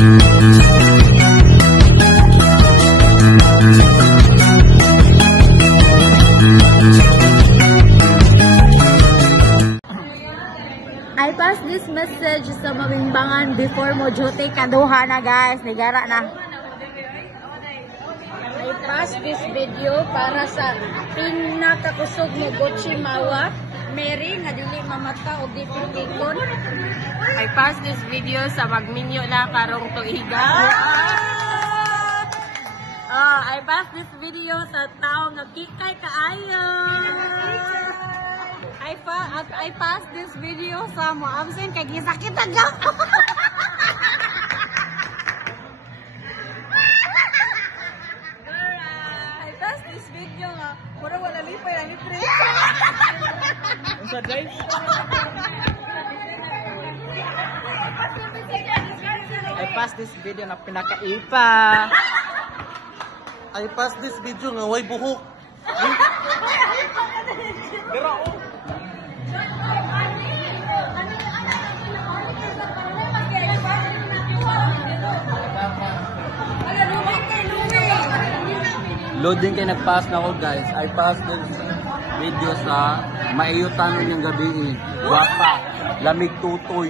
I pass this message sa mabimbangan before mo jote kaduha na guys. Nigara na. I pass this video para sa pinakakusog mo Gucci Mawa. Mary nga dili mamata og di pikon. I pass this video sa magminyo na karong tuiga. I pass this video sa tao nga kikay kaayo. I pass this video sa mo absent kay gisakit aga. I pass this video nga pura wala lipay ang litre. Unsa guys? I pass this video na pinakaipa. I pass this video nga way buhok. Pero loading kay nag-pass na ako guys. I pass this video sa maiyutan ng gabi. Guwapa, lamig tutoy.